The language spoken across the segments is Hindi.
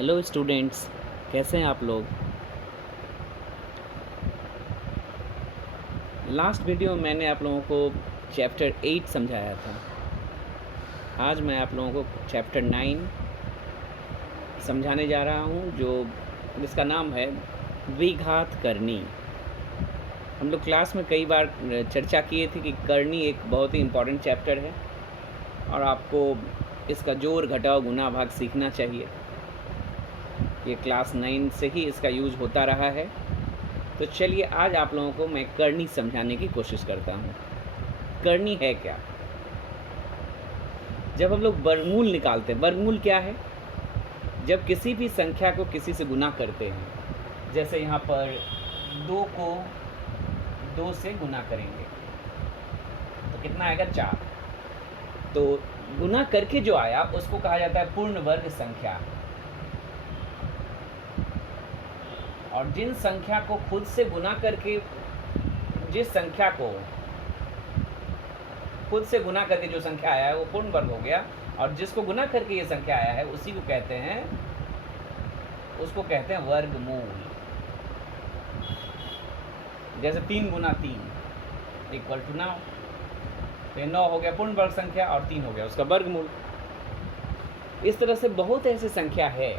हेलो स्टूडेंट्स, कैसे हैं आप लोग। लास्ट वीडियो में मैंने आप लोगों को चैप्टर 8 समझाया था। आज मैं आप लोगों को चैप्टर 9 समझाने जा रहा हूं, जिसका नाम है द्विघात करनी। हम लोग क्लास में कई बार चर्चा किए थे कि करनी एक बहुत ही इम्पॉर्टेंट चैप्टर है और आपको इसका जोड़ घटाव गुणा भाग सीखना चाहिए। ये क्लास 9 से ही इसका यूज़ होता रहा है। तो चलिए आज आप लोगों को मैं करनी समझाने की कोशिश करता हूँ। करनी है क्या? जब हम लोग वर्गमूल निकालते हैं, वर्गमूल क्या है? जब किसी भी संख्या को किसी से गुना करते हैं, जैसे यहाँ पर 2 को 2 से गुना करेंगे तो कितना आएगा? 4। तो गुना करके जो आया उसको कहा जाता है पूर्ण वर्ग संख्या। और जिन संख्या को खुद से गुना करके, जिस संख्या को खुद से गुना करके जो संख्या आया है वो पूर्ण वर्ग हो गया, और जिसको गुना करके ये संख्या आया है उसी को कहते हैं, उसको कहते हैं वर्गमूल। जैसे 3 गुना 3 इक्वल टू 9, तो 9 हो गया पूर्ण वर्ग संख्या और 3 हो गया उसका वर्गमूल। इस तरह से बहुत ऐसी संख्या है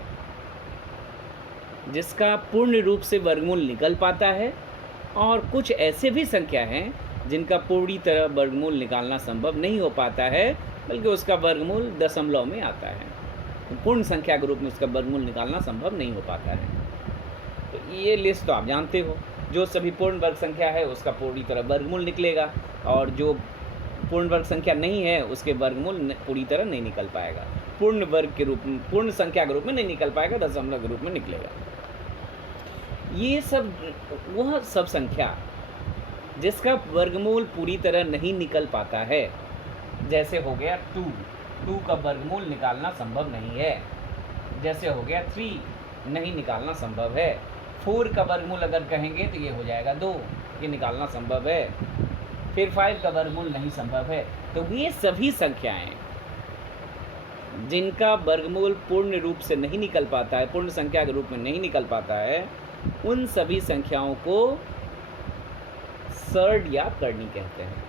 जिसका पूर्ण रूप से वर्गमूल निकल पाता है, और कुछ ऐसे भी संख्या हैं जिनका पूरी तरह वर्गमूल निकालना संभव नहीं हो पाता है, बल्कि उसका वर्गमूल दशमलव में आता है। पूर्ण संख्या के रूप में उसका वर्गमूल निकालना संभव नहीं हो पाता है। तो ये लिस्ट तो आप जानते हो, जो सभी पूर्ण वर्ग संख्या है उसका पूरी तरह वर्गमूल निकलेगा, और जो पूर्ण वर्ग संख्या नहीं है उसके वर्गमूल पूरी तरह नहीं निकल पाएगा। पूर्ण वर्ग के रूप में, पूर्ण संख्या के रूप में नहीं निकल पाएगा, दशमलव के रूप में निकलेगा। ये सब वह सब संख्या जिसका वर्गमूल पूरी तरह नहीं निकल पाता है, जैसे हो गया 2 का वर्गमूल निकालना संभव नहीं है। जैसे हो गया 3 नहीं निकालना संभव है। 4 का वर्गमूल अगर कहेंगे तो ये हो जाएगा 2, ये निकालना संभव है। फिर 5 का वर्गमूल नहीं संभव है। तो ये सभी संख्याएं जिनका वर्गमूल पूर्ण रूप से नहीं निकल पाता है, पूर्ण संख्या के रूप में नहीं निकल पाता है, उन सभी संख्याओं को सर्ड या करनी कहते हैं।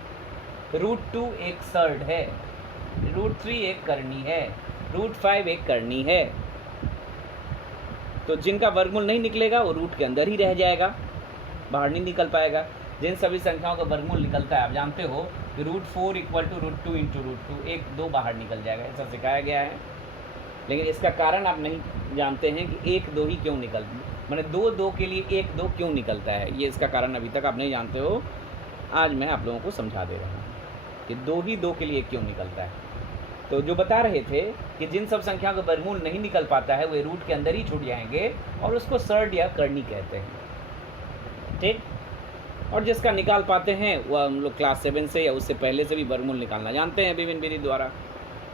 √2 एक सर्ड है, √3 एक करनी है, √5 एक करनी है। तो जिनका वर्गमूल नहीं निकलेगा वो रूट के अंदर ही रह जाएगा, बाहर नहीं निकल पाएगा। जिन सभी संख्याओं का वर्गमूल निकलता है, आप जानते हो कि √4 इक्वल टू √2 इंटू √2, 1 2 बाहर निकल जाएगा, ऐसा सिखाया गया है। लेकिन इसका कारण आप नहीं जानते हैं कि 1 2 ही क्यों मैंने 2 2 के लिए 1 2 क्यों निकलता है। ये इसका कारण अभी तक आप नहीं जानते हो। आज मैं आप लोगों को समझा दे रहा हूँ कि 2 ही 2 के लिए क्यों निकलता है। तो जो बता रहे थे कि जिन सब संख्याओं का वर्गमूल नहीं निकल पाता है वे रूट के अंदर ही छूट जाएंगे, और उसको सर्ड या करनी कहते हैं। ठीक। और जिसका निकाल पाते हैं वह हम लोग क्लास 7 से या उससे पहले से भी वर्गमूल निकालना जानते हैं विभिन्न विधि द्वारा,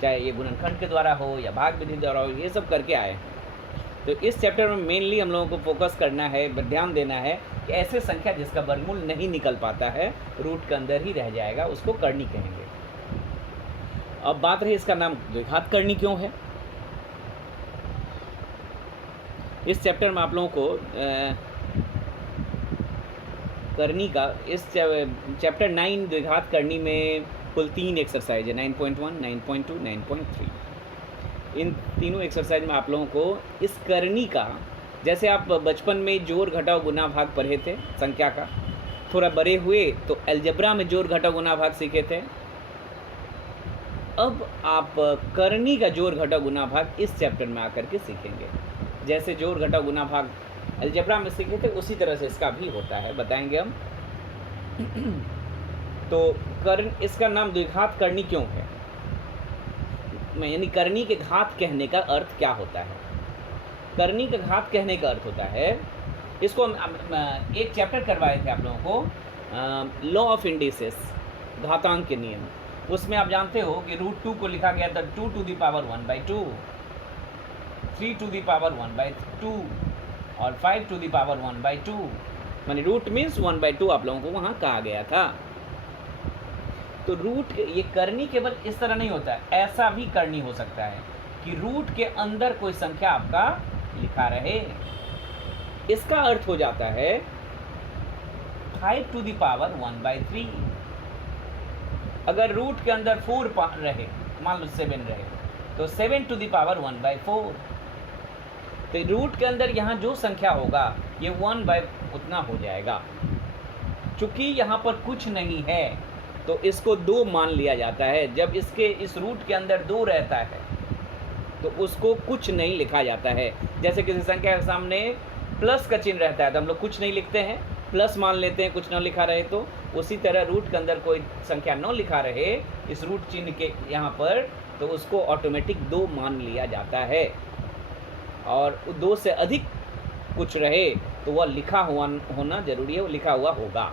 चाहे ये गुणनखंड के द्वारा हो या भाग विधि द्वारा हो, ये सब करके आए हैं। तो इस चैप्टर में मेनली हम लोगों को फोकस करना है, ध्यान देना है कि ऐसे संख्या जिसका वर्गमूल नहीं निकल पाता है, रूट के अंदर ही रह जाएगा, उसको करनी कहेंगे। अब बात रही इसका नाम द्विघात करनी क्यों है। इस चैप्टर में आप लोगों को करनी का, इस चैप्टर 9 द्विघात करनी में कुल 3 एक्सरसाइज है, 9.1, 9.2, 9.3। इन तीनों एक्सरसाइज में आप लोगों को इस करनी का, जैसे आप बचपन में जोड़ घटाव गुना भाग पढ़े थे संख्या का, थोड़ा बड़े हुए तो अलजेब्रा में जोड़ घटाव गुना भाग सीखे थे। अब आप करनी का जोड़ घटाव गुना भाग इस चैप्टर में आकर के सीखेंगे। जैसे जोड़ घटाव गुना भाग अलजेब्रा में सीखे थे उसी तरह से इसका भी होता है, बताएंगे हम। तो इसका नाम द्विघात करनी क्यों है, यानी करनी के घात कहने का अर्थ क्या होता है। करनी का घात कहने का अर्थ होता है, इसको हम एक चैप्टर करवाए थे आप लोगों को, लॉ ऑफ इंडिसेस, घातांक के नियम। उसमें आप जानते हो कि √2 को लिखा गया था 2 to the power 1/2, 3 to the power 1/2 और 5 to the power 1/2, माने रूट मीन्स 1/2 आप लोगों को वहाँ कहा गया था। तो रूट, ये करनी केवल इस तरह नहीं होता है, ऐसा भी करनी हो सकता है कि रूट के अंदर कोई संख्या आपका लिखा रहे। इसका अर्थ हो जाता है 5 टू द पावर 1/3। अगर रूट के अंदर 4 रहे, मान लो 7 रहे, तो 7 टू द पावर 1/4। तो रूट के अंदर यहाँ जो संख्या होगा ये 1 उतना हो जाएगा। चूंकि यहाँ पर कुछ नहीं है तो इसको 2 मान लिया जाता है। जब इसके इस रूट के अंदर 2 रहता है तो उसको कुछ नहीं लिखा जाता है। जैसे किसी संख्या के सामने प्लस का चिन्ह रहता है तो हम लोग कुछ नहीं लिखते हैं, प्लस मान लेते हैं कुछ न लिखा रहे तो। उसी तरह रूट के अंदर कोई संख्या न लिखा रहे इस रूट चिन्ह के यहाँ पर, तो उसको ऑटोमेटिक 2 मान लिया जाता है। और 2 से अधिक कुछ रहे तो वह लिखा हुआ होना जरूरी है, वो लिखा हुआ होगा।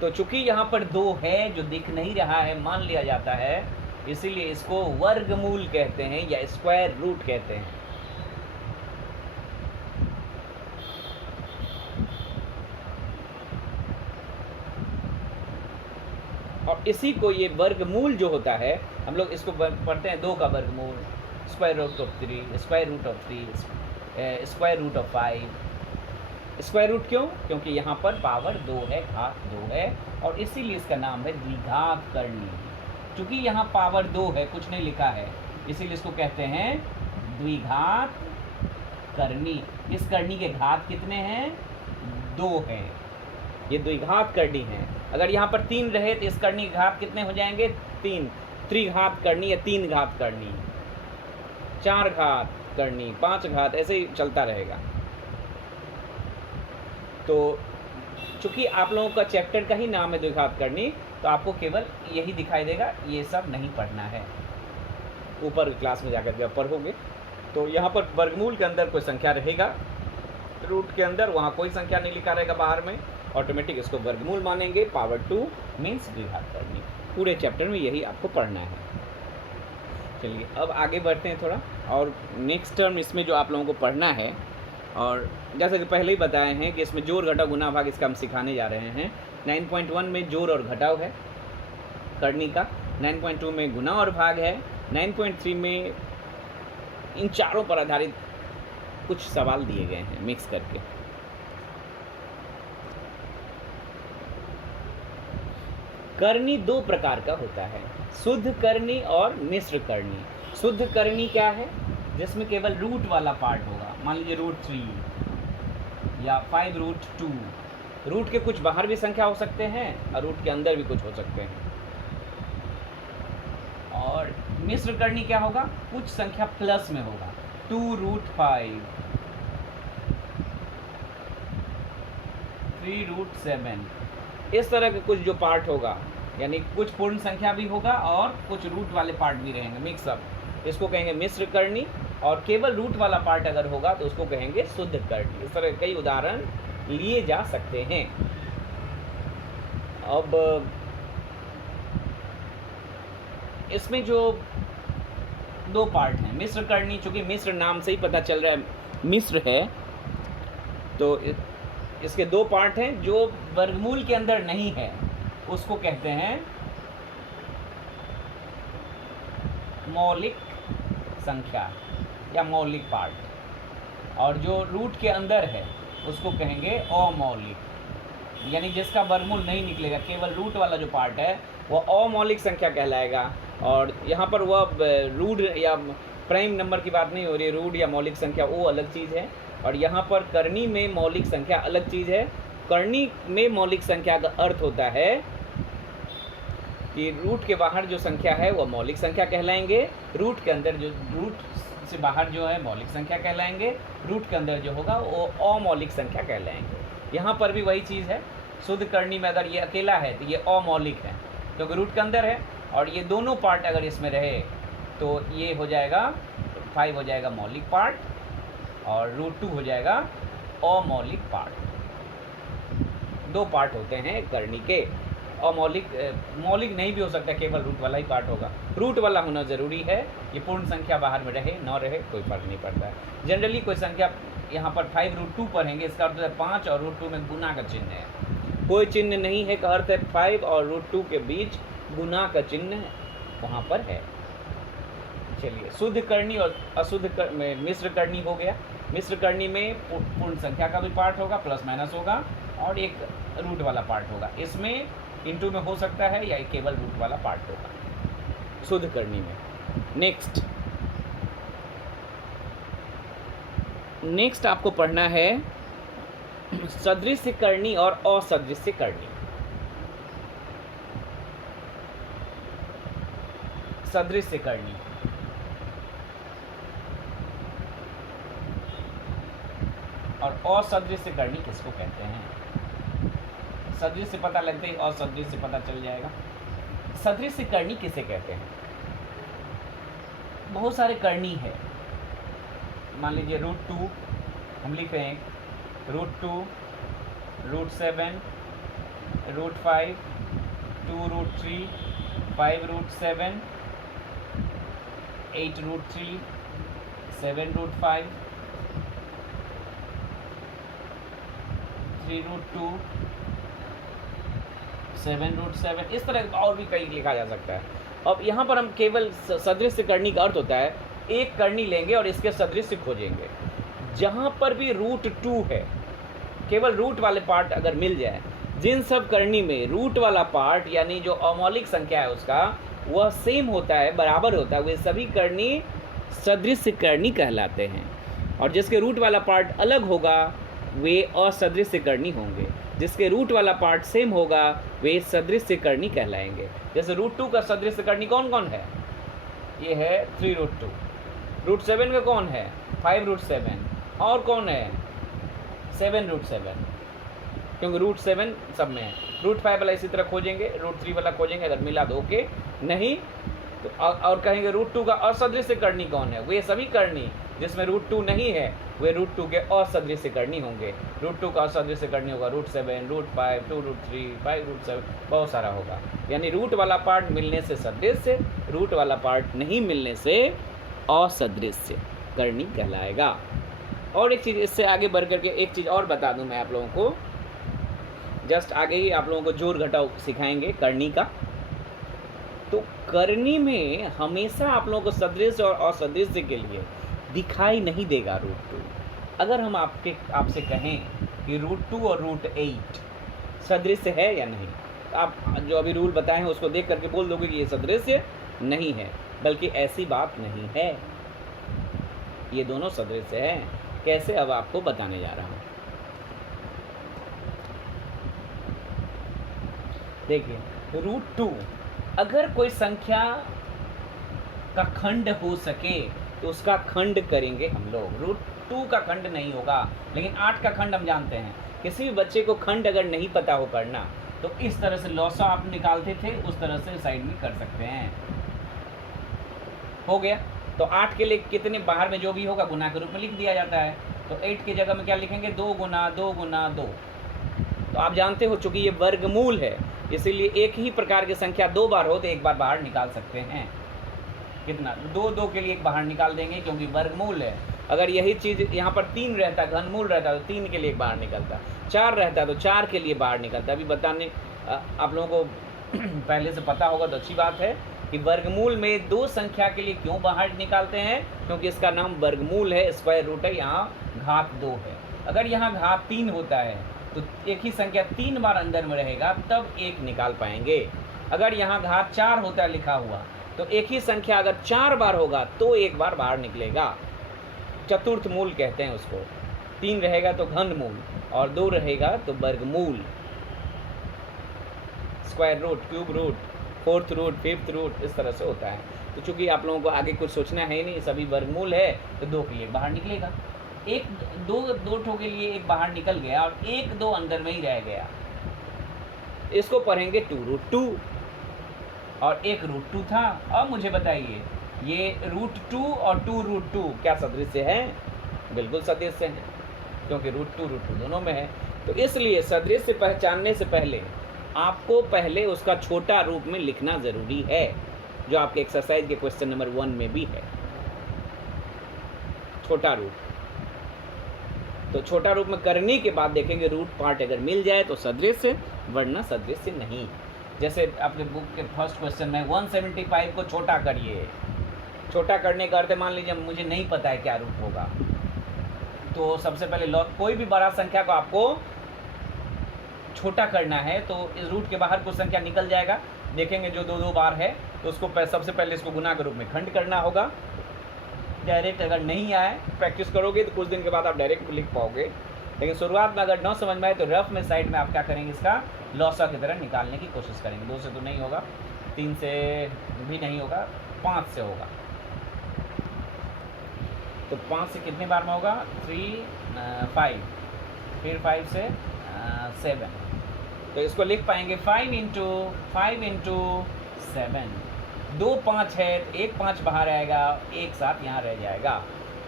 तो चूंकि यहाँ पर 2 है जो दिख नहीं रहा है, मान लिया जाता है, इसीलिए इसको वर्गमूल कहते हैं या स्क्वायर रूट कहते हैं। और इसी को ये वर्गमूल जो होता है, हम लोग इसको पढ़ते हैं 2 का वर्गमूल, square root of 3, square root of 3, square root of 5। Square root क्यों? क्योंकि यहाँ पर पावर 2 है, घात 2 है, और इसीलिए इसका नाम है द्विघात करनी। चूँकि यहाँ पावर 2 है, कुछ नहीं लिखा है, इसीलिए इसको कहते हैं द्विघात करनी। इस करनी के घात कितने हैं? 2 हैं। ये द्विघात करनी है। अगर यहाँ पर 3 रहे तो इस करनी के घात कितने हो जाएंगे? 3। त्रिघात करनी या 3 घात करनी, 4 घात करनी, 5 घात, ऐसे ही चलता रहेगा। तो चूंकि आप लोगों का चैप्टर का ही नाम है द्विघात करनी, तो आपको केवल यही दिखाई देगा, ये सब नहीं पढ़ना है। ऊपर क्लास में जाकर जब पढ़ोगे तो यहाँ पर वर्गमूल के अंदर कोई संख्या रहेगा, रूट के अंदर वहाँ कोई संख्या नहीं लिखा रहेगा बाहर में, ऑटोमेटिक इसको वर्गमूल मानेंगे। पावर 2 मीन्स द्विघात करनी। पूरे चैप्टर में यही आपको पढ़ना है। चलिए अब आगे बढ़ते हैं थोड़ा, और नेक्स्ट टर्म इसमें जो आप लोगों को पढ़ना है, और जैसे कि पहले ही बताए हैं कि इसमें जोड़ घटाव गुना भाग इसका हम सिखाने जा रहे हैं। 9.1 में जोड़ और घटाव है करनी का, 9.2 में गुना और भाग है, 9.3 में इन चारों पर आधारित कुछ सवाल दिए गए हैं मिक्स करके। करनी 2 प्रकार का होता है, शुद्ध करनी और मिश्र करनी। शुद्ध करनी क्या है? जिसमें केवल रूट वाला पार्ट होगा। मान लीजिए रूट 3 या 5 रूट 2। रूट के कुछ बाहर भी संख्या हो सकते हैं और रूट के अंदर भी कुछ हो सकते हैं। और मिश्र करनी क्या होगा? कुछ संख्या प्लस में होगा, 2 रूट 5, 3 रूट 7, इस तरह के कुछ जो पार्ट होगा, यानी कुछ पूर्ण संख्या भी होगा और कुछ रूट वाले पार्ट भी रहेंगे, मिक्सअप, इसको कहेंगे मिश्र करनी। और केवल रूट वाला पार्ट अगर होगा तो उसको कहेंगे शुद्ध करनी। इस तरह कई उदाहरण लिए जा सकते हैं। अब इसमें जो 2 पार्ट हैं मिश्र करनी, चूँकि मिश्र नाम से ही पता चल रहा है मिश्र है, तो इसके 2 पार्ट हैं। जो वर्गमूल के अंदर नहीं है उसको कहते हैं मौलिक संख्या या मौलिक पार्ट, और जो रूट के अंदर है उसको कहेंगे अमौलिक, यानी जिसका वर्गमूल नहीं निकलेगा, केवल रूट वाला जो पार्ट है वह अमौलिक संख्या कहलाएगा। और यहाँ पर वह रूट या प्राइम नंबर की बात नहीं हो रही है, रूट या मौलिक संख्या वो अलग चीज़ है, और यहाँ पर करनी में मौलिक संख्या अलग चीज़ है। करनी में मौलिक संख्या का अर्थ होता है कि रूट के बाहर जो संख्या है वह मौलिक संख्या कहलाएंगे, रूट के अंदर जो रूट से बाहर जो है मौलिक संख्या कहलाएंगे, रूट के अंदर जो होगा वो अमौलिक संख्या कहलाएंगे। यहाँ पर भी वही चीज़ है। शुद्ध करनी में अगर ये अकेला है तो ये अमौलिक है क्योंकि रूट के अंदर है, और ये दोनों पार्ट अगर इसमें रहे तो ये हो जाएगा 5 हो जाएगा मौलिक पार्ट और रूट 2 हो जाएगा अमौलिक पार्ट। 2 पार्ट होते हैं करनी के। अमौलिक मौलिक नहीं भी हो सकता, केवल रूट वाला ही पार्ट होगा। रूट वाला होना ज़रूरी है, ये पूर्ण संख्या बाहर में रहे न रहे कोई फर्क नहीं पड़ता है। जनरली कोई संख्या यहाँ पर 5 रूट 2 पढ़ेंगे, इसका अर्थ है 5 और रूट 2 में गुना का चिन्ह है, कोई चिन्ह नहीं है का अर्थ है 5 और रूट 2 के बीच गुना का चिन्ह वहाँ पर है। चलिए, शुद्ध करनी और अशुद्ध मिश्र करनी हो गया। मिश्र करनी में पूर्ण संख्या का भी पार्ट होगा, प्लस माइनस होगा, और एक रूट वाला पार्ट होगा। इसमें इंटू में हो सकता है या केवल रूट वाला पार्ट होगा शुद्ध करनी में। नेक्स्ट आपको पढ़ना है सदृश्य करनी और असदृश्य करनी। सदृश्य करनी और असदृश्य करनी किसको कहते हैं? सदृश्य पता लगते ही असदृश्य पता चल जाएगा। सदृश्य करनी किसे कहते हैं? बहुत सारे करनी है। मान लीजिए √2 हम लिख रहे हैं, √2, √7, √5, 2√3, 5√7, 8√3, 7√5, 3√2, 7√7, इस तरह और भी कई लिखा जा सकता है। अब यहाँ पर हम केवल सदृश्य करनी का अर्थ होता है एक करनी लेंगे और इसके सदृश्य खोजेंगे। जहाँ पर भी √2 है, केवल रूट वाले पार्ट अगर मिल जाए, जिन सब करनी में रूट वाला पार्ट यानी जो अमौलिक संख्या है उसका वह सेम होता है, बराबर होता है, वे सभी करनी सदृश्य करनी कहलाते हैं। और जिसके रूट वाला पार्ट अलग होगा वे असदृश्य करनी होंगे। जिसके रूट वाला पार्ट सेम होगा वे सदृश्य करनी कहलाएंगे। जैसे √2 का सदृश्य करनी कौन कौन है? ये है 3√2। √7 का कौन है? 5√7। और कौन है? 7√7, क्योंकि √7 सब में है। √5 वाला इसी तरह खोजेंगे, √3 वाला खोजेंगे, अगर मिला तो ओके, नहीं तो और कहेंगे √2 का असदृश्य करनी कौन है? वे सभी करनी जिसमें √2 नहीं है वे √2 के असदृश्य करनी होंगे। √2 का असदृश्य करनी होगा √7, √5, 2√3, 5√7, बहुत सारा होगा। यानी रूट वाला पार्ट मिलने से सदृश्य, रूट वाला पार्ट नहीं मिलने से असदृश्य करनी कहलाएगा। और एक चीज़ इससे आगे बढ़ करके एक चीज़ और बता दूं मैं आप लोगों को, जस्ट आगे ही आप लोगों को जोड़ घटाव सिखाएंगे करनी का। तो करनी में हमेशा आप लोगों को सदृश्य और असदृश्य के लिए दिखाई नहीं देगा √2। अगर हम आपसे कहें कि √2 और √8 सदृश्य है या नहीं, तो आप जो अभी रूल बताए हैं उसको देख करके बोल दोगे कि ये सदृश्य नहीं है, बल्कि ऐसी बात नहीं है, ये दोनों सदृश्य हैं। कैसे, अब आपको बताने जा रहा हूँ। देखिए √2 अगर कोई संख्या का खंड हो सके तो उसका खंड करेंगे हम लोग। √2 का खंड नहीं होगा, लेकिन 8 का खंड हम जानते हैं। किसी भी बच्चे को खंड अगर नहीं पता हो करना तो इस तरह से लौसा आप निकालते थे उस तरह से साइड में कर सकते हैं। हो गया। तो 8 के लिए कितने बाहर में जो भी होगा गुना के रूप में लिख दिया जाता है। तो 8 की जगह में क्या लिखेंगे? 2 गुना 2 गुना 2। तो आप जानते हो चूँकि ये वर्गमूल है इसीलिए एक ही प्रकार की संख्या 2 बार हो तो एक बार बाहर निकाल सकते हैं। कितना? 2 के लिए एक बाहर निकाल देंगे क्योंकि वर्गमूल है। अगर यही चीज़ यहाँ पर 3 रहता, घनमूल रहता तो 3 के लिए एक बाहर निकलता, 4 रहता तो 4 के लिए बाहर निकलता। अभी बताने आप लोगों को पहले से पता होगा तो अच्छी बात है कि वर्गमूल में 2 संख्या के लिए क्यों बाहर निकालते हैं, क्योंकि इसका नाम वर्गमूल है, स्क्वायर रूट है, यहाँ घात 2 है। अगर यहाँ घात 3 होता है तो एक ही संख्या 3 बार अंदर में रहेगा तब 1 निकाल पाएंगे। अगर यहाँ घात 4 होता है लिखा हुआ तो एक ही संख्या अगर 4 बार होगा तो 1 बार बाहर निकलेगा। चतुर्थ मूल कहते हैं उसको। 3 रहेगा तो घनमूल और 2 रहेगा तो वर्गमूल, square root, cube root, fourth root, fifth root, इस तरह से होता है। तो चूंकि आप लोगों को आगे कुछ सोचना है नहीं, सभी वर्गमूल है तो 2 के लिए बाहर निकलेगा। 2 ठो के लिए 1 बाहर निकल गया और 1 2 अंदर में ही रह गया। इसको पढ़ेंगे 2√2 और 1 √2 था। अब मुझे बताइए ये √2 और 2√2 क्या सदृश्य है? बिल्कुल सदृश्य है, क्योंकि √2 दोनों में है। तो इसलिए सदृश्य पहचानने से पहले आपको पहले उसका छोटा रूप में लिखना ज़रूरी है, जो आपके एक्सरसाइज के क्वेश्चन नंबर 1 में भी है। छोटा रूप, तो छोटा रूप में करने के बाद देखेंगे रूट पार्ट अगर मिल जाए तो सदृश्य, वरना सदृश्य नहीं। जैसे आपके बुक के फर्स्ट क्वेश्चन में 175 को छोटा करिए, छोटा करने का अर्थ है, मान लीजिए मुझे नहीं पता है क्या रूट होगा, तो सबसे पहले कोई भी बड़ा संख्या को आपको छोटा करना है तो इस रूट के बाहर कुछ संख्या निकल जाएगा, देखेंगे जो दो बार है तो उसको सबसे पहले इसको गुना के रूप में खंड करना होगा। डायरेक्ट अगर नहीं आए, प्रैक्टिस करोगे तो कुछ दिन के बाद आप डायरेक्ट लिख पाओगे, लेकिन शुरुआत में अगर न समझ में आए तो रफ में साइड में आप क्या करेंगे, इसका लॉसा की तरह निकालने की कोशिश करेंगे। 2 से तो नहीं होगा, 3 से भी नहीं होगा, 5 से होगा। तो 5 से कितने बार में होगा, 3 5, फिर 5 से 7, तो इसको लिख पाएंगे 5 इंटू 7। 2 5 है तो 1 5 बाहर आएगा, एक साथ यहाँ रह जाएगा।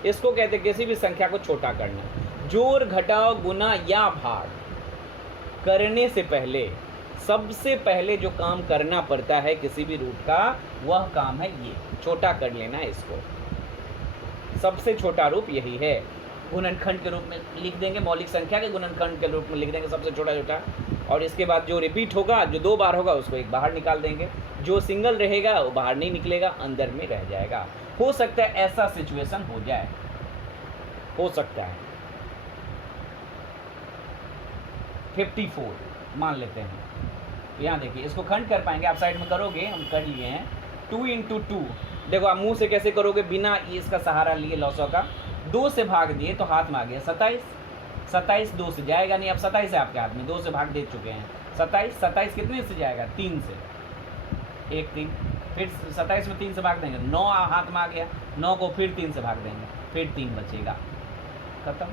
इसको कहते हैं किसी भी संख्या को छोटा करना। जोड़ घटाव गुना या भाग करने से पहले सबसे पहले जो काम करना पड़ता है किसी भी रूट का, वह काम है ये छोटा कर लेना। इसको सबसे छोटा रूप यही है, गुणनखंड के रूप में लिख देंगे, मौलिक संख्या के गुणनखंड के रूप में लिख देंगे सबसे छोटा छोटा। और इसके बाद जो रिपीट होगा, जो 2 बार होगा, उसको एक बाहर निकाल देंगे। जो सिंगल रहेगा वो बाहर नहीं निकलेगा, अंदर में रह जाएगा। हो सकता है ऐसा सिचुएशन हो जाए, हो सकता है। 54 मान लेते हैं, यहाँ देखिए इसको खंड कर पाएंगे आप, साइड में करोगे, हम कर लिए हैं। 2 इंटू 2, देखो आप मुंह से कैसे करोगे, बिना इसका सहारा लिए लॉसो का। 2 से भाग दिए तो हाथ में आ गया 27, 27 2 से जाएगा नहीं, अब 27 है आपके हाथ में, 2 से भाग दे चुके हैं। 27 कितने से जाएगा, 3 से, 1 3, फिर 27 में 3 से भाग देंगे, 9 हाथ में आ गया, 9 को फिर 3 से भाग देंगे, फिर 3 बचेगा, खत्म।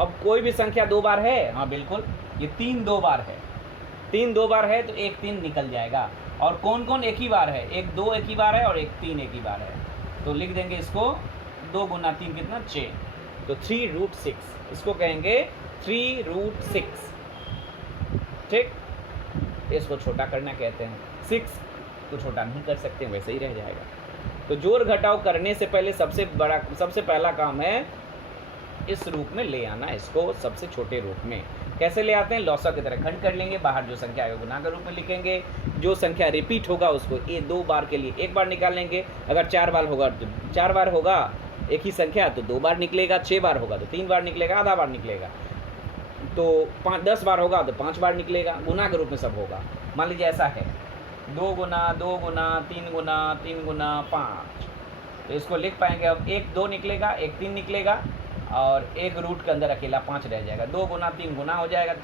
अब कोई भी संख्या 2 बार है, हाँ बिल्कुल, ये 3 2 बार है, 3 2 बार है तो 1 3 निकल जाएगा। और कौन कौन एक ही बार है, 1 2 एक ही बार है और 1 3 एक ही बार है, तो लिख देंगे इसको 2 गुना 3 कितना, 6, तो 3√6, इसको कहेंगे 3√6, ठीक। इसको छोटा करना कहते हैं। 6 को छोटा नहीं कर सकते, वैसे ही रह जाएगा। तो जोड़ घटाव करने से पहले सबसे पहला काम है इस रूप में ले आना, इसको सबसे छोटे रूप में। कैसे ले आते हैं, लॉसा की तरह खंड कर लेंगे, बाहर जो संख्या है गुना के रूप में लिखेंगे, जो संख्या रिपीट होगा उसको ये 2 बार के लिए 1 बार निकालेंगे। अगर 4 बार होगा तो 4 बार होगा एक ही संख्या तो 2 बार निकलेगा, 6 बार होगा तो 3 बार निकलेगा, आधा बार निकलेगा, तो 10 बार होगा तो 5 बार निकलेगा, गुना के रूप में सब होगा। मान लीजिए ऐसा है 2 गुना 2 गुना 3 गुना 3 गुना 5, तो इसको लिख पाएंगे। अब 1 2 निकलेगा, 1 3 निकलेगा और एक रूट के अंदर अकेला 5 रह जाएगा। 2 गुना 3 गुना हो जाएगा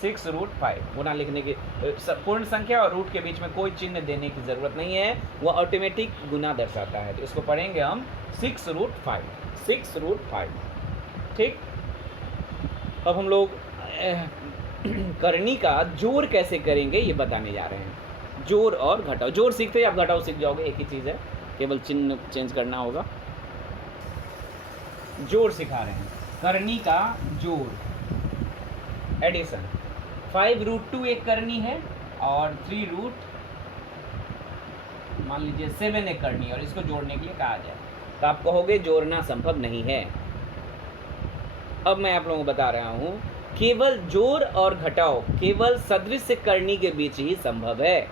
6√5। गुना लिखने की पूर्ण संख्या और रूट के बीच में कोई चिन्ह देने की ज़रूरत नहीं है, वो ऑटोमेटिक गुना दर्शाता है। तो इसको पढ़ेंगे हम 6√5, ठीक। अब हम लोग करनी का जोड़ कैसे करेंगे ये बताने जा रहे हैं। जोड़ और घटाव, जोड़ सीखते ही आप घटाव सीख जाओगे, एक ही चीज़ है, केवल चिन्ह चेंज करना होगा। जोड़ सिखा रहे हैं, करनी का जोड़, एडिशन। 5√2 एक करनी है और 3 मान लीजिए 7 एक करनी है, और इसको जोड़ने के लिए कहा जाए तो आप कहोगे जोड़ना संभव नहीं है। अब मैं आप लोगों को बता रहा हूँ, केवल जोड़ और घटाव केवल सदृश करनी के बीच ही संभव है,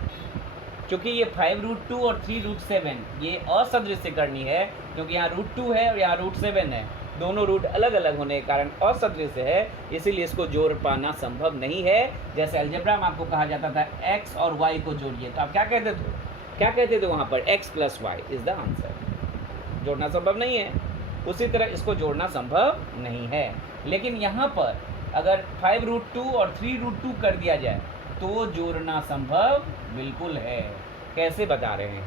क्योंकि ये 5√2 और 3√7 ये असदृश करनी है, क्योंकि यहाँ √2 है और यहाँ √7 है, दोनों रूट अलग अलग होने के कारण असदृश है, इसीलिए इसको जोड़ पाना संभव नहीं है। जैसे अलजेब्रा में आपको कहा जाता था x और y को जोड़िए, तो आप क्या कहते थे वहाँ पर, x + y is the answer. जोड़ना संभव नहीं है, उसी तरह इसको जोड़ना संभव नहीं है। लेकिन यहाँ पर अगर 5√2 और 3√2 कर दिया जाए तो जोड़ना संभव बिल्कुल है। कैसे बता रहे हैं,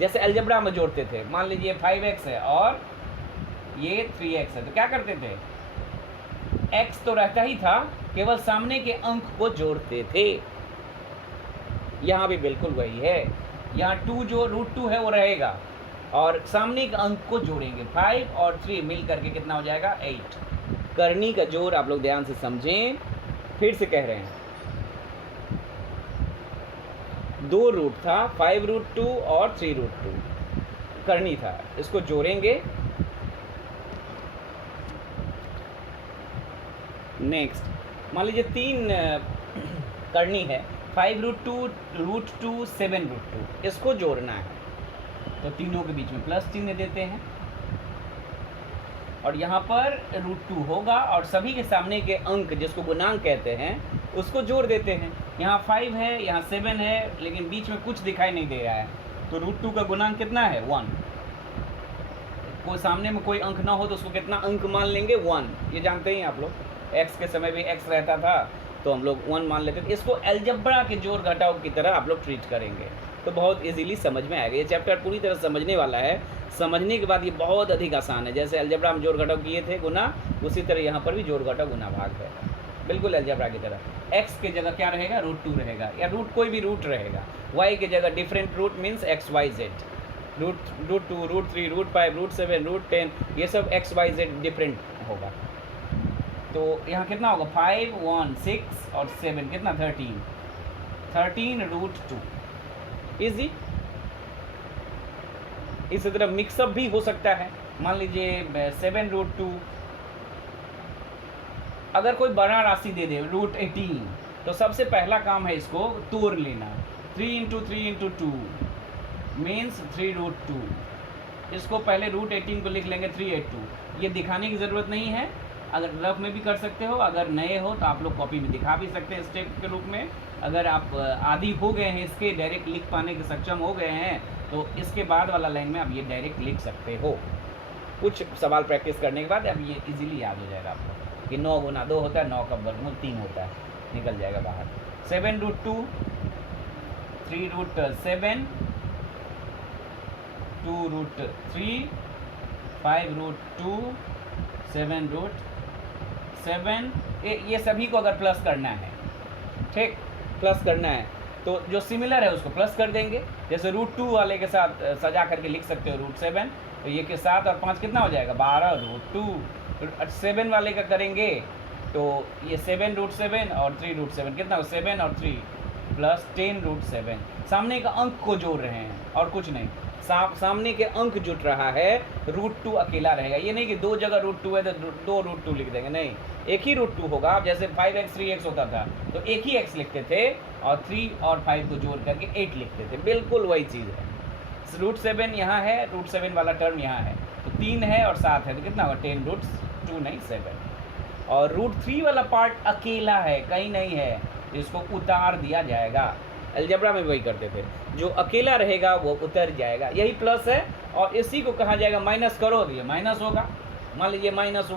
जैसे अलजेब्रा में जोड़ते थे, मान लीजिए 5x है और ये 3x है, तो क्या करते थे, x तो रहता ही था, केवल सामने के अंक को जोड़ते थे। यहाँ भी बिल्कुल वही है, यहाँ 2 जो √2 है वो रहेगा और सामने के अंक को जोड़ेंगे, 5 और 3 मिल करके कितना हो जाएगा, 8। करनी का जोड़ आप लोग ध्यान से समझें, फिर से कह रहे हैं, 2 रूट था, 5√2 और 3√2 करनी था, इसको जोड़ेंगे। नेक्स्ट मान लीजिए 3 करनी है, 5√2 √2 7√2, इसको जोड़ना है। तो तीनों के बीच में प्लस चिन्ह देते हैं, और यहाँ पर √2 होगा और सभी के सामने के अंक जिसको गुणांक कहते हैं उसको जोड़ देते हैं। यहाँ 5 है, यहाँ 7 है, लेकिन बीच में कुछ दिखाई नहीं दे रहा है, तो √2 का गुणांक कितना है 1। कोई सामने में कोई अंक ना हो तो उसको कितना अंक मान लेंगे 1, ये जानते ही आप लोग, x के समय भी x रहता था तो हम लोग 1 मान लेते थे। इसको अलजेब्रा के जोड़ घटाव की तरह आप लोग ट्रीट करेंगे तो बहुत इजीली समझ में आएगा। ये चैप्टर पूरी तरह समझने वाला है, समझने के बाद ये बहुत अधिक आसान है। जैसे अलजेब्रा में जोड़ घटाव किए थे गुना, उसी तरह यहाँ पर भी जोड़ घटाव गुना भाग है, बिल्कुल अलजेब्रा की तरह। x के जगह क्या रहेगा √2 रहेगा, या रूट कोई भी रूट रहेगा। y के जगह डिफरेंट रूट मीन्स XYZ, √2, √3, √5, √7, √10, ये सब XYZ डिफरेंट होगा। तो यहाँ कितना होगा 5, 1, 6 और 7 कितना 13 √2, इजी। इसी तरह मिक्सअप भी हो सकता है, मान लीजिए 7 √2, अगर कोई बड़ा राशि दे दे √18 तो सबसे पहला काम है इसको तोड़ लेना। 3 × 3 × 2 मीन्स 3√2, इसको पहले √18 को लिख लेंगे 382। ये दिखाने की ज़रूरत नहीं है, अगर रफ में भी कर सकते हो, अगर नए हो तो आप लोग कॉपी में दिखा भी सकते हैं स्टेप के रूप में। अगर आप आदी हो गए हैं इसके, डायरेक्ट लिख पाने के सक्षम हो गए हैं, तो इसके बाद वाला लाइन में आप ये डायरेक्ट लिख सकते हो। कुछ सवाल प्रैक्टिस करने के बाद अब ये इजीली याद हो जाएगा आपको कि 9 × 2 होता है, 9 का वर्गमूल 3 होता है, निकल जाएगा बाहर। 7 √2, 3 √7, 2 √3, 5 √2, 7 √7, ये सभी को अगर प्लस करना है, ठीक, प्लस करना है तो जो सिमिलर है उसको प्लस कर देंगे। जैसे √2 वाले के साथ सजा करके लिख सकते हो √7, तो ये के 7 और 5 कितना हो जाएगा 12 √2। 7 वाले का करेंगे तो ये 7 √7 और 3 √7 कितना हो 7 और 3 प्लस 10 √7। सामने का अंक को जोड़ रहे हैं और कुछ नहीं, सामने के अंक जुट रहा है, √2 अकेला रहेगा। ये नहीं कि दो जगह √2 है तो 2 √2 लिख देंगे, नहीं, एक ही √2 होगा। जैसे 5x 3x होता था तो एक ही x लिखते थे और 3 और 5 को जोड़ करके 8 लिखते थे, बिल्कुल वही चीज़ है। √7 यहाँ है, √7 वाला टर्म यहाँ है, तो 3 है और 7 है तो कितना होगा 10 √2 नहीं 7। और √3 वाला पार्ट अकेला है, कहीं नहीं है, इसको उतार दिया जाएगा। अलजेब्रा में वही करते थे, जो अकेला रहेगा वो उतर जाएगा, यही प्लस है। और इसी को कहा जाएगा माइनस करो तो ये माइनस होगा। मान लीजिए माइनस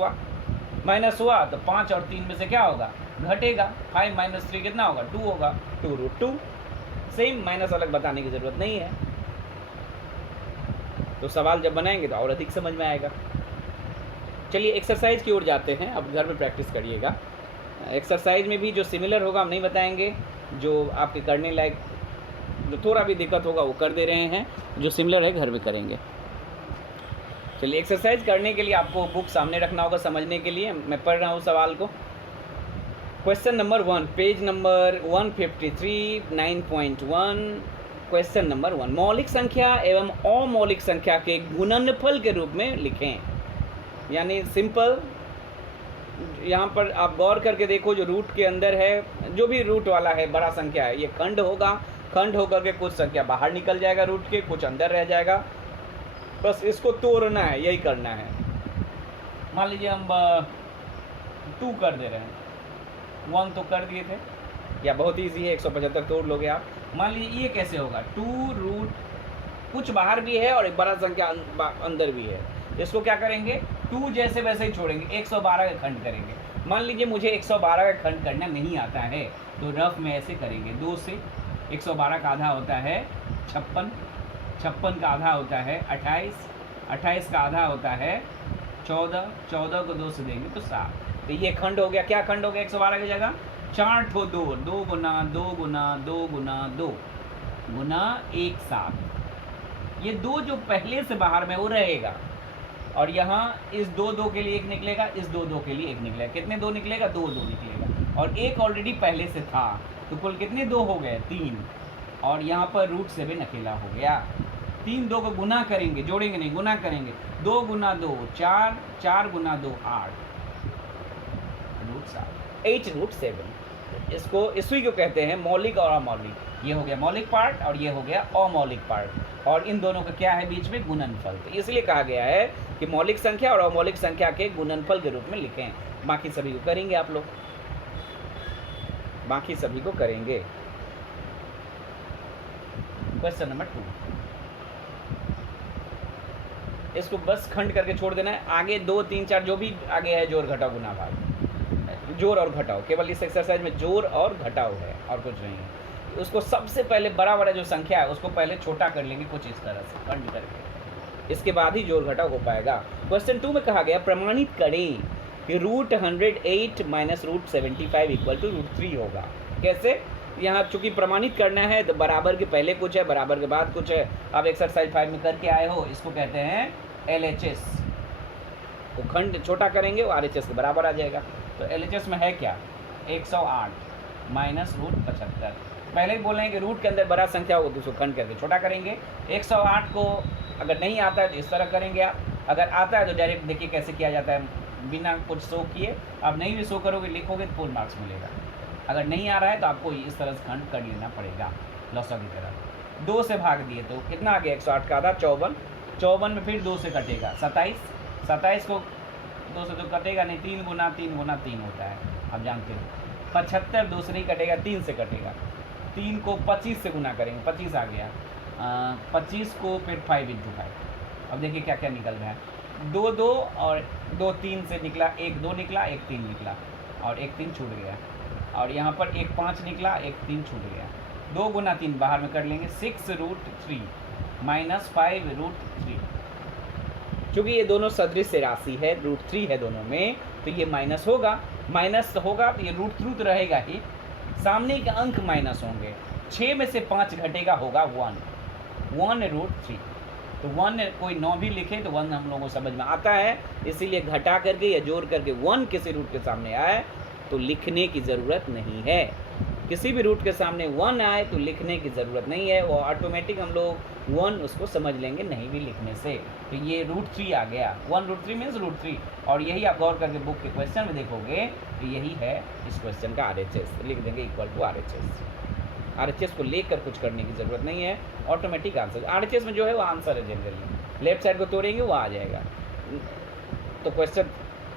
हुआ तो 5 और 3 में से क्या होगा घटेगा, 5 - 3 कितना होगा 2 होगा, 2 √2। सेम, माइनस अलग बताने की ज़रूरत नहीं है। तो सवाल जब बनाएंगे तो और अधिक समझ में आएगा। चलिए एक्सरसाइज की ओर जाते हैं, अब घर में प्रैक्टिस करिएगा। एक्सरसाइज में भी जो सिमिलर होगा हम नहीं बताएंगे, जो आपके करने लायक जो थोड़ा भी दिक्कत होगा वो कर दे रहे हैं, जो सिमिलर है घर में करेंगे। चलिए एक्सरसाइज करने के लिए आपको बुक सामने रखना होगा समझने के लिए। मैं पढ़ रहा हूँ सवाल को। Question number 1, page number 153, 9.1। Question number 1, मौलिक संख्या एवं अमौलिक संख्या के गुणनफल के रूप में लिखें। यानी सिंपल, यहाँ पर आप गौर करके देखो, जो रूट के अंदर है, जो भी रूट वाला है बड़ा संख्या है, ये खंड होगा, खंड होकर के कुछ संख्या बाहर निकल जाएगा रूट के, कुछ अंदर रह जाएगा। बस इसको तोड़ना है, यही करना है। मान लीजिए हम 2 कर दे रहे हैं, 1 तो कर दिए थे, या बहुत ईजी है 175 तोड़ लोगे आप। मान लीजिए ये कैसे होगा 2 कुछ बाहर भी है और एक बड़ा संख्या अंदर भी है, इसको क्या करेंगे 2 जैसे वैसे ही छोड़ेंगे, 112 का खंड करेंगे। मान लीजिए मुझे 112 का खंड करना नहीं आता है तो रफ में ऐसे करेंगे, 2 से 112 का आधा होता है 56, 56 का आधा होता है 28, 28 का आधा होता है 14, 14 को 2 से देंगे तो 7। तो ये खंड हो गया, क्या खंड हो गया 112 की जगह 4 ठो 2, 2 गुना 2 गुना 2 गुना 2 गुना 1 7। ये 2 जो पहले से बाहर में वो रहेगा, और यहाँ इस 2 के लिए 1 निकलेगा, इस 2 के लिए 1 निकलेगा। कितने 2 निकलेगा 2 निकलेगा, और 1 ऑलरेडी पहले से था, तो कुल कितने 2 हो गए 3। और यहाँ पर √7 अकेला हो गया। 3 2 को गुना करेंगे, जोड़ेंगे नहीं, गुना करेंगे, 2 गुना 2 4, 4 गुना 2 8, √7 8 √7। इसको इसी को कहते हैं मौलिक और अमौलिक। ये हो गया मौलिक पार्ट और ये हो गया अमौलिक पार्ट, और इन दोनों का क्या है बीच में गुणनफल। तो इसलिए कहा गया है कि मौलिक संख्या और अमौलिक संख्या के गुणनफल के रूप में लिखें। बाकी सभी को करेंगे आप लोग, बाकी सभी को करेंगे। क्वेश्चन नंबर 2, इसको बस खंड करके छोड़ देना है। आगे 2 3 4 जो भी आगे है जोड़ घटाव गुना भाग, जोड़ और घटाव, केवल इस एक्सरसाइज में जोड़ और घटाव है और कुछ नहीं है। उसको सबसे पहले बड़ा जो संख्या है उसको पहले छोटा कर लेंगे कुछ इस तरह से खंड करके, इसके बाद ही जोड़ घटाव हो पाएगा। क्वेश्चन 2 में कहा गया प्रमाणित करें कि √108 माइनस √75 इक्वल टू √3 होगा। कैसे? यहाँ चूंकि प्रमाणित करना है तो बराबर के पहले कुछ है, बराबर के बाद कुछ है। आप एक्सरसाइज 5 में करके आए हो, इसको कहते हैं LHS। वो खंड छोटा करेंगे वो RHS के बराबर आ जाएगा। तो LHS में है क्या? 108 माइनस √75। पहले ही बोल रहे हैं कि रूट के अंदर बड़ा संख्या होगा तो उसको खंड करके छोटा करेंगे। 108 को अगर नहीं आता है तो इस तरह करेंगे आप, अगर आता है तो डायरेक्ट देखिए कैसे किया जाता है, बिना कुछ शो किए। आप नहीं भी शो करोगे लिखोगे तो फुल मार्क्स मिलेगा। अगर नहीं आ रहा है तो आपको इस तरह से खंड कर लेना पड़ेगा लॉसा की तरह। 2 से भाग दिए तो कितना आ गया? 108 का आधा 54, 54 में फिर 2 से कटेगा 27, 27 को 2 से तो कटेगा नहीं, 3 गुना 3 गुना 3 होता है, आप जानते हो। 75 2 से नहीं कटेगा, 3 से कटेगा। 3 को 25 से गुना करेंगे, 25 आ गया। 25 को फिर 5 × 5। अब देखिए क्या क्या निकल रहा है। 2 2 और 2 3 से निकला, 1 2 निकला, 1 3 निकला और 1 3 छूट गया। और यहाँ पर 1 5 निकला, 1 3 छूट गया। 2 गुना 3 बाहर में कर लेंगे, 6√3 माइनस 5√3। चूँकि ये दोनों सदृश राशि है, √3 है दोनों में, तो ये माइनस होगा। माइनस होगा तो ये √3 तो रहेगा ही, सामने के अंक माइनस होंगे। 6 में से 5 घटेगा, होगा 1√3। तो 1 कोई 9 भी लिखे तो 1 हम लोगों को समझ में आता है, इसीलिए घटा करके या जोड़ करके 1 किसी रूट के सामने आए तो लिखने की ज़रूरत नहीं है। किसी भी रूट के सामने 1 आए तो लिखने की ज़रूरत नहीं है, वो ऑटोमेटिक हम लोग 1 उसको समझ लेंगे नहीं भी लिखने से। तो ये √3 आ गया, 1√3 मीन्स √3। और यही आप गौर करके बुक के क्वेश्चन में देखोगे तो यही है इस क्वेश्चन का RHS। लिख देंगे इक्वल टू RHS। RHS को लेकर कुछ करने की ज़रूरत नहीं है, ऑटोमेटिक आंसर। RHS में जो है वो आंसर है जनरली, लेफ्ट साइड को तोड़ेंगे वो आ जाएगा। तो क्वेश्चन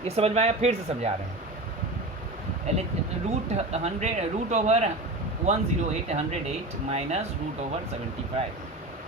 ये समझ में आया? फिर से समझा रहे हैं। √108 माइनस √75,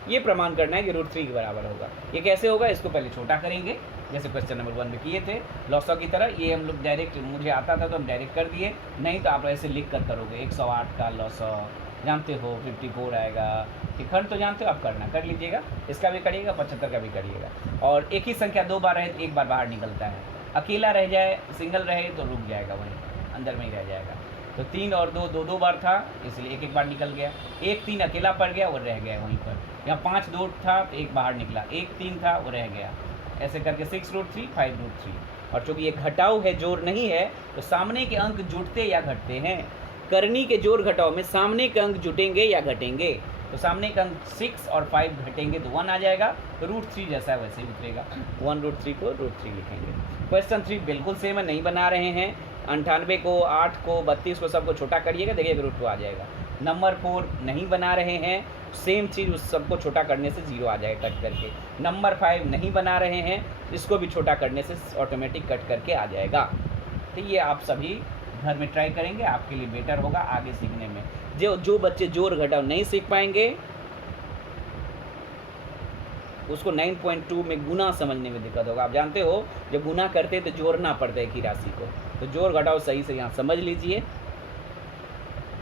ये प्रमाण करना है कि √3 के बराबर होगा। ये कैसे होगा? इसको पहले छोटा करेंगे जैसे क्वेश्चन नंबर 1 में किए थे लॉसा की तरह। ये हम लोग डायरेक्ट, मुझे आता था तो हम डायरेक्ट कर दिए, नहीं तो आप ऐसे लिख कर करोगे। 108 का लॉसा जानते हो, 54 आएगा। कि खंड तो जानते हो, आप करना कर लीजिएगा, इसका भी करिएगा, 75 का भी करिएगा। और एक ही संख्या 2 बार रहे तो 1 बार बाहर निकलता है, अकेला रह जाए, सिंगल रहे तो रुक जाएगा, वहीं अंदर में ही रह जाएगा। तो 3 और 2 2 2 बार था, इसलिए 1 1 बार निकल गया। 1 3 अकेला पड़ गया, वो रह गया वहीं पर। यहाँ 5 2 था तो 1 बाहर निकला, 1 3 था वो रह गया। ऐसे करके 6√3 5√3। और चूँकि ये घटाव है, जोड़ नहीं है, तो सामने के अंक जुटते या घटते हैं। करनी के जोड़ घटाव में सामने के अंक जुटेंगे या घटेंगे। तो सामने का अंक 6 और 5 घटेंगे तो 1 आ जाएगा। तो √3 जैसा है वैसे ही उतरेगा, 1√3 को √3 लिखेंगे। क्वेश्चन 3 बिल्कुल सेम है, नहीं बना रहे हैं। 98 को, 8 को, 32 को सबको छोटा करिएगा, देखिए √2 आ जाएगा। नंबर 4 नहीं बना रहे हैं, सेम चीज़ उस सबको छोटा करने से 0 आ जाएगा कट करके। नंबर 5 नहीं बना रहे हैं, इसको भी छोटा करने से ऑटोमेटिक कट करके आ जाएगा। तो ये आप सभी घर में ट्राई करेंगे, आपके लिए बेटर होगा आगे सीखने में। जो बच्चे जोड़ घटाव नहीं सीख पाएंगे उसको 9.2 में गुना समझने में दिक्कत होगा। आप जानते हो जब गुना करते हैं तो जोड़ना पड़ता है एक ही राशि को, तो जोड़ घटाव सही से यहाँ समझ लीजिए।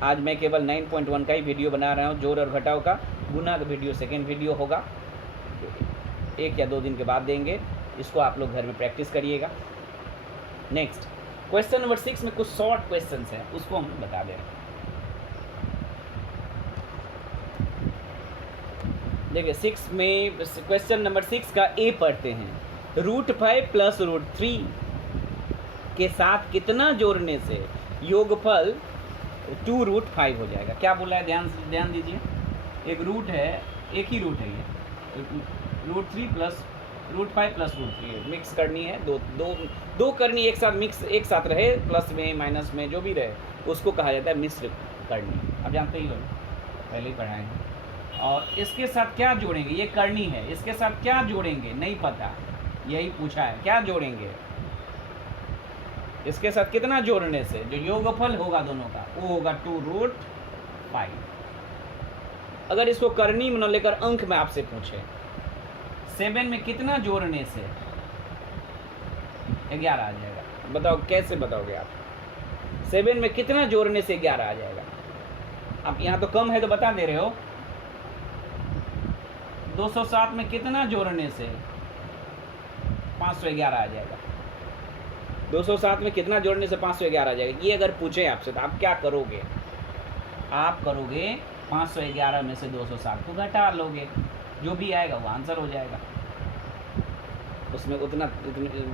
आज मैं केवल 9.1 का ही वीडियो बना रहा हूँ, जोड़ और घटाव का। गुना का वीडियो सेकेंड वीडियो होगा, 1 या 2 दिन के बाद देंगे। इसको आप लोग घर में प्रैक्टिस करिएगा। नेक्स्ट क्वेश्चन नंबर 6 में कुछ शॉर्ट क्वेश्चन हैं, उसको हम बता दें। देखिए 6 में क्वेश्चन नंबर 6 का ए पढ़ते हैं। √5 प्लस √3 के साथ कितना जोड़ने से योगफल 2√5 हो जाएगा? क्या बोला है, ध्यान दीजिए। एक रूट है, एक ही रूट है ये, √3 प्लस √5 प्लस √3 मिक्स करनी है। दो करनी एक साथ, मिक्स एक साथ रहे, प्लस में माइनस में जो भी रहे, उसको कहा जाता है मिश्र करनी। आप जानते ही हो। पहले ही पढ़ाए हैं। और इसके साथ क्या जोड़ेंगे, ये करनी है, इसके साथ क्या जोड़ेंगे नहीं पता, यही पूछा है, क्या जोड़ेंगे इसके साथ, कितना जोड़ने से जो योगफल होगा दोनों का वो होगा 2√5। अगर इसको करनी में न लेकर अंक में आपसे पूछे 7 में कितना जोड़ने से 11 आ जाएगा, बताओ कैसे बताओगे आप? 7 में कितना जोड़ने से 11 आ जाएगा? आप यहाँ तो कम है तो बता दे रहे हो। 207 में कितना जोड़ने से 511 आ जाएगा? 207 में कितना जोड़ने से 511 आ जाएगा? ये अगर पूछे आपसे तो आप क्या करोगे? आप करोगे 511 में से 207 को घटा लोगे, जो भी आएगा वो आंसर हो जाएगा। उसमें उतना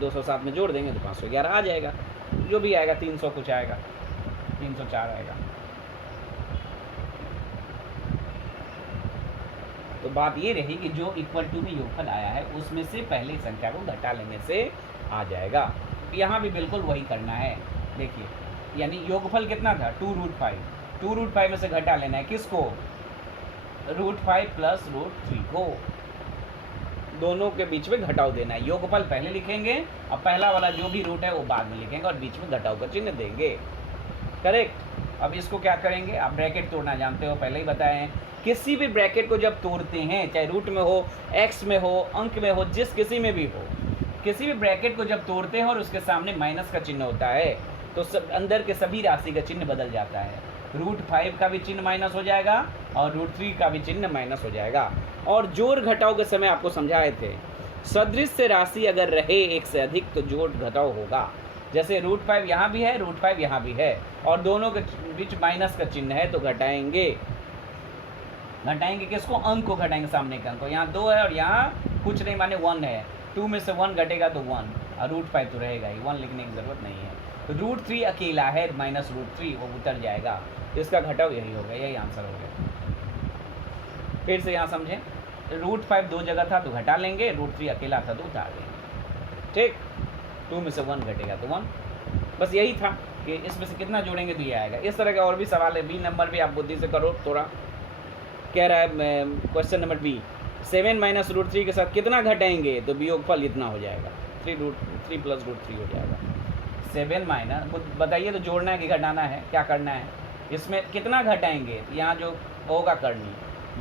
207 में जोड़ देंगे तो 511 आ जाएगा, जो भी आएगा 300 कुछ आएगा, 304 आएगा। तो बात ये रही कि जो इक्वल टू में योगफल आया है उसमें से पहली संख्या को घटा लेने से आ जाएगा। यहाँ भी बिल्कुल वही करना है। देखिए, यानी योगफल कितना था 2√5, 2√5 में से घटा लेना है किसको? √5 प्लस √3 को, दोनों के बीच में घटाव देना है। योगफल पहले लिखेंगे और पहला वाला जो भी रूट है वो बाद में लिखेंगे और बीच में घटाव का चिन्ह देंगे। करेक्ट। अब इसको क्या करेंगे? आप ब्रैकेट तोड़ना जानते हो, पहले ही बताए हैं। किसी भी ब्रैकेट को जब तोड़ते हैं, चाहे रूट में हो, एक्स में हो, अंक में हो, जिस किसी में भी हो, किसी भी ब्रैकेट को जब तोड़ते हैं और उसके सामने माइनस का चिन्ह होता है तो सब अंदर के सभी राशि का चिन्ह बदल जाता है। √5 का भी चिन्ह माइनस हो जाएगा और √3 का भी चिन्ह माइनस हो जाएगा। और जोड़ घटाव के समय आपको समझाए थे, सदृश राशि अगर रहे एक से अधिक तो जोड़ घटाव होगा। जैसे √5 यहाँ भी है, √5 यहाँ भी है और दोनों के बीच माइनस का चिन्ह है तो घटाएंगे। घटाएंगे किसको? अंक को घटाएंगे, सामने के अंक को। यहाँ 2 है और यहाँ कुछ नहीं, माने 1 है। 2 में से 1 घटेगा तो 1 और √5 तो रहेगा ही, 1 लिखने की ज़रूरत नहीं है। तो √3 अकेला है, माइनस √3 वो उतर जाएगा, इसका घटाव यही होगा, यही आंसर हो गया। फिर से यहाँ समझें, √5 दो जगह था तो घटा लेंगे, √3 अकेला था तो उतार देंगे। ठीक, 2 में से 1 घटेगा तो 1। बस यही था कि इसमें से कितना जोड़ेंगे तो ये आएगा। इस तरह के और भी सवाल है। बी नंबर भी आप बुद्धि से करो थोड़ा। कह रहा है क्वेश्चन नंबर बी, 7 माइनस √3 के साथ कितना घटाएंगे तो वियोगफल इतना हो जाएगा, 3 प्लस √3 हो जाएगा। 7 माइनस, बताइए तो जोड़ना है कि घटाना है, क्या करना है? इसमें कितना घटाएंगे? यहाँ जो होगा करनी,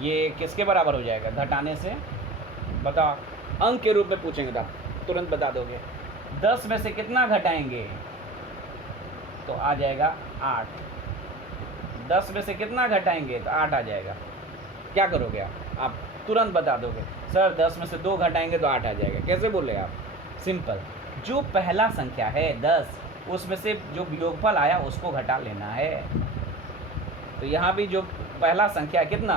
ये किसके बराबर हो जाएगा घटाने से? बताओ, अंक के रूप में पूछेंगे तो आप तुरंत बता दोगे। 10 में से कितना घटाएंगे तो आ जाएगा 8। 10 में से कितना घटाएंगे तो 8 आ जाएगा। क्या करोगे आप तुरंत बता दोगे, सर 10 में से 2 घटाएंगे तो 8 आ जाएगा। कैसे बोले आप? सिंपल, जो पहला संख्या है 10, उसमें से जो योगफल आया उसको घटा लेना है। तो यहाँ भी जो पहला संख्या कितना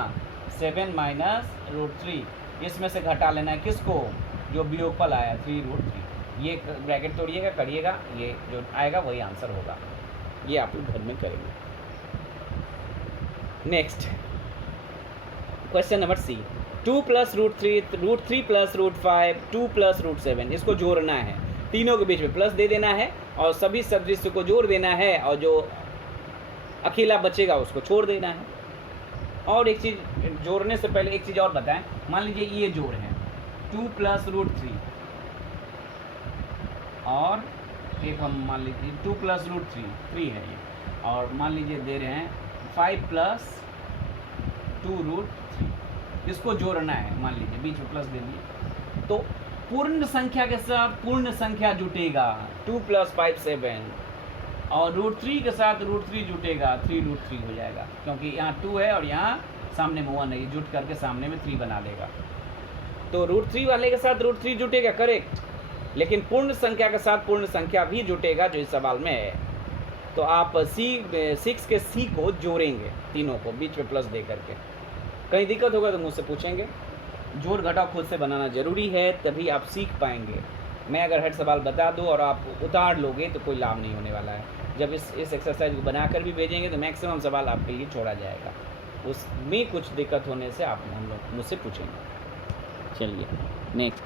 7 माइनस √3, इसमें से घटा लेना है किसको? जो वियोगफल आया 3√3। ये ब्रैकेट तोड़िएगा, करिएगा, ये जो आएगा वही आंसर होगा। ये आप लोग घर में करेंगे। Next question number C, 2 plus √3, √3 plus √5, 2 plus √7, इसको जोड़ना है। तीनों के बीच में प्लस दे देना है और सभी सदृश को जोड़ देना है और जो अकेला बचेगा उसको छोड़ देना है। और एक चीज़ जोड़ने से पहले एक चीज़ और बताएं। मान लीजिए ये जोड़ है 2 प्लस √3 और एक हम मान लीजिए 2 प्लस √3 है ये, और मान लीजिए दे रहे हैं 5 प्लस 2√3, इसको जोड़ना है। मान लीजिए बीच में प्लस दे दिए तो पूर्ण संख्या के साथ पूर्ण संख्या जुटेगा 2 प्लस 5 7, और √3 के साथ √3 जुटेगा 3√3 हो जाएगा, क्योंकि यहाँ 2 है और यहाँ सामने में 1 है, जुट करके सामने में 3 बना देगा। तो √3 वाले के साथ √3 जुटेगा, करेक्ट। लेकिन पूर्ण संख्या के साथ पूर्ण संख्या भी जुटेगा जो इस सवाल में है। तो आप 6 के सी को जोड़ेंगे, तीनों को बीच में प्लस दे करके। कहीं दिक्कत होगा तो मुझसे पूछेंगे। जोड़ घटाव खुद से बनाना ज़रूरी है, तभी आप सीख पाएंगे। मैं अगर हर सवाल बता दूं और आप उतार लोगे तो कोई लाभ नहीं होने वाला है। जब इस एक्सरसाइज को बनाकर भी भेजेंगे तो मैक्सिमम सवाल आपके लिए छोड़ा जाएगा, उसमें कुछ दिक्कत होने से आप हम लोग मुझसे पूछेंगे। चलिए नेक्स्ट,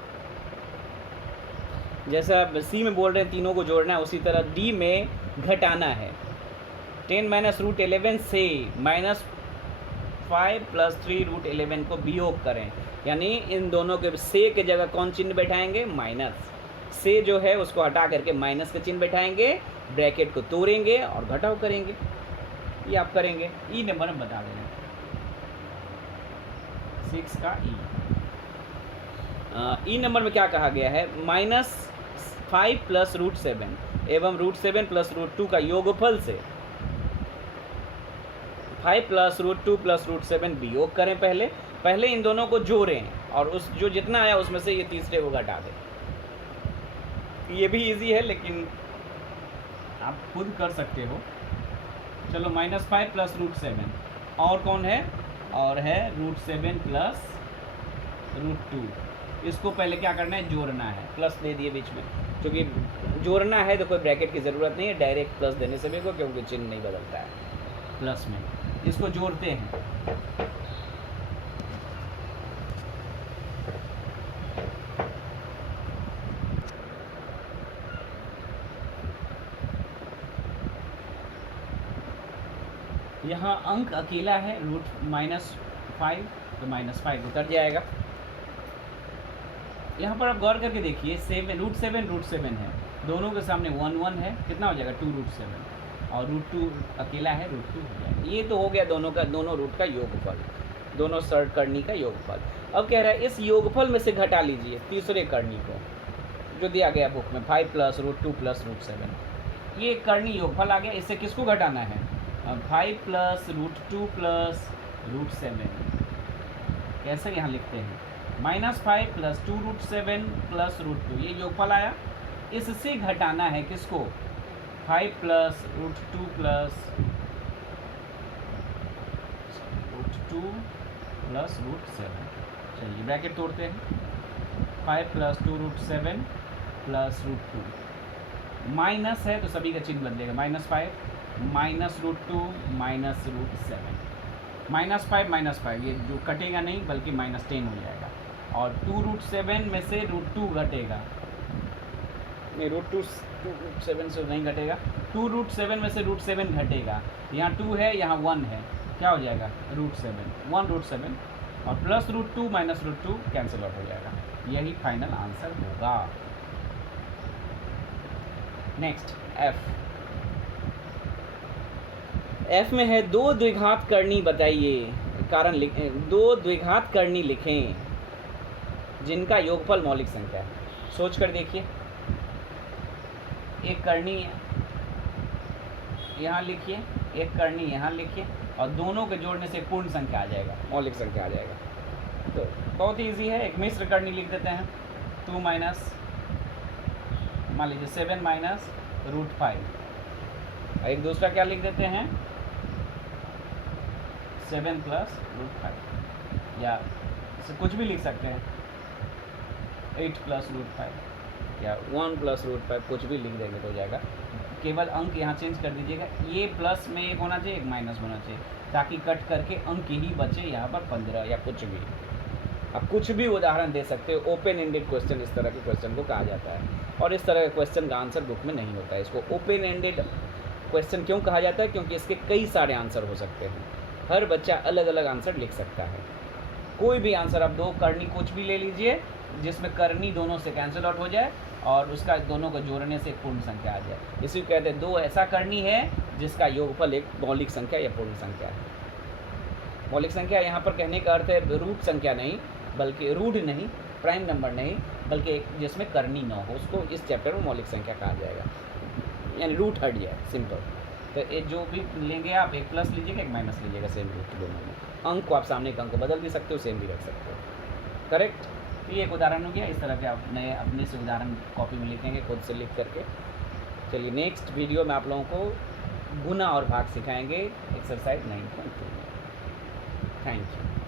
जैसा सी में बोल रहे हैं तीनों को जोड़ना है, उसी तरह डी में घटाना है। 10 माइनस √11 से माइनस 5 प्लस 3 रूट 11 को वियोग करें, यानी इन दोनों के से के जगह कौन चिन्ह बैठाएंगे, माइनस। से जो है उसको हटा करके माइनस का चिन्ह बैठाएंगे, ब्रैकेट को तोड़ेंगे और घटाव करेंगे। ये आप करेंगे। ई नंबर में बता देना 6 का ई नंबर में क्या कहा गया है, -5 प्लस रूट 7 एवं रूट 7 प्लस रूट 2 का योगफल से 5 प्लस रूट 2 प्लस रूट 7 वियोग करें। पहले इन दोनों को जोड़ें और उस जो जितना आया उसमें से ये तीसरे को घटा दें। ये भी इजी है लेकिन आप खुद कर सकते हो। चलो -5 प्लस रूट 7 और कौन है, और है रूट 7 प्लस रूट 2। इसको पहले क्या करना है, जोड़ना है। प्लस दे दिए बीच में, क्योंकि जोड़ना है तो कोई ब्रैकेट की ज़रूरत नहीं है, डायरेक्ट प्लस देने से भी को, क्योंकि चिन्ह नहीं बदलता है प्लस में। इसको जोड़ते हैं। यहाँ अंक अकेला है रूट -5, तो -5 उतर जाएगा। यहाँ पर आप गौर करके देखिए, रूट सेवन है, दोनों के सामने 1 1 है, कितना हो जाएगा 2 रूट 7, और रूट 2 अकेला है, रूट 2 हो जाएगा। ये तो हो गया दोनों रूट का योगफल, दोनों सरकर्णी का योगफल। अब कह रहा है इस योगफल में से घटा लीजिए तीसरे कर्णी को, जो दिया गया बुक में 5 प्लस रूट 2 प्लस रूट 7। ये कर्णी योगफल आ गया। इससे किसको घटाना है, 5 प्लस रूट 2 प्लस रूट 7। कैसे यहाँ लिखते हैं, -5 प्लस 2 रूट 7 प्लस रूट 2, ये योगफल आया। इससे घटाना है किसको, 5 plus root 2 plus root 2 plus root 7। चलिए ब्रैकेट तोड़ते हैं, 5 plus 2 root 7 plus root 2, minus है तो सभी का चिन्ह बदलेगा, -5 माइनस रूट 2 माइनस रूट 7, -5 ये जो कटेगा नहीं बल्कि -10 हो जाएगा। और 2 रूट 7 में से रूट 2 घटेगा, नहीं रूट 2 रूट 7 से नहीं घटेगा, 2 रूट 7 में से रूट 7 घटेगा। यहाँ 2 है, यहाँ 1 है, क्या हो जाएगा रूट 7, 1 रूट 7, और plus root 2 minus root 2 cancel out हो जाएगा। यही फाइनल आंसर होगा। नेक्स्ट एफ में है 2 द्विघात करणी बताइए, कारण लिखें, 2 द्विघात करणी लिखें जिनका योगफल मौलिक संख्या है। सोच कर देखिए, एक करणी यहाँ लिखिए, एक करणी यहाँ लिखिए, और दोनों के जोड़ने से पूर्ण संख्या आ जाएगा, मौलिक संख्या आ जाएगा। तो बहुत ही ईजी है। एक मिश्र करणी लिख देते हैं, 2 माइनस मान लीजिए 7 माइनस रूट 5, और एक दूसरा क्या लिख देते हैं, 7 प्लस रूट 5, या इसे कुछ भी लिख सकते हैं, 8 प्लस रूट 5 या 1 प्लस रूट 5, कुछ भी लिख देंगे तो हो जाएगा। केवल अंक यहाँ चेंज कर दीजिएगा, ये प्लस में एक होना चाहिए, एक माइनस होना चाहिए, ताकि कट करके अंक ही बचे यहाँ पर 15 या कुछ भी। आप कुछ भी उदाहरण दे सकते हो। ओपन एंडेड क्वेश्चन इस तरह के क्वेश्चन को कहा जाता है, और इस तरह के क्वेश्चन का आंसर बुक में नहीं होता है। इसको ओपन एंडेड क्वेश्चन क्यों कहा जाता है, क्योंकि इसके कई सारे आंसर हो सकते हैं, हर बच्चा अलग अलग आंसर लिख सकता है। कोई भी आंसर आप 2 करनी कुछ भी ले लीजिए जिसमें करनी दोनों से कैंसिल आउट हो जाए और उसका दोनों को जोड़ने से पूर्ण संख्या आ जाए, इसी को कहते हैं 2 ऐसा करनी है जिसका योगफल एक मौलिक संख्या या पूर्ण संख्या है। मौलिक संख्या यहाँ पर कहने का अर्थ है रूट संख्या नहीं, बल्कि रूट नहीं, प्राइम नंबर नहीं, बल्कि एक जिसमें करनी ना हो, उसको इस चैप्टर में मौलिक संख्या कहा जाएगा, यानी रूट हट जाए, सिंपल। तो ये जो भी लेंगे आप, एक प्लस लीजिएगा, एक माइनस लीजिएगा, सेम रूट दोनों में। अंक को आप सामने का अंक को बदल भी सकते हो, सेम भी रख सकते हो, करेक्ट। तो ये एक उदाहरण हो गया। इस तरह के आप नए अपने से उदाहरण कॉपी में लिखेंगे, खुद से लिख करके। चलिए नेक्स्ट वीडियो में आप लोगों को गुना और भाग सिखाएंगे, एक्सरसाइज 9.2 में। Thank you.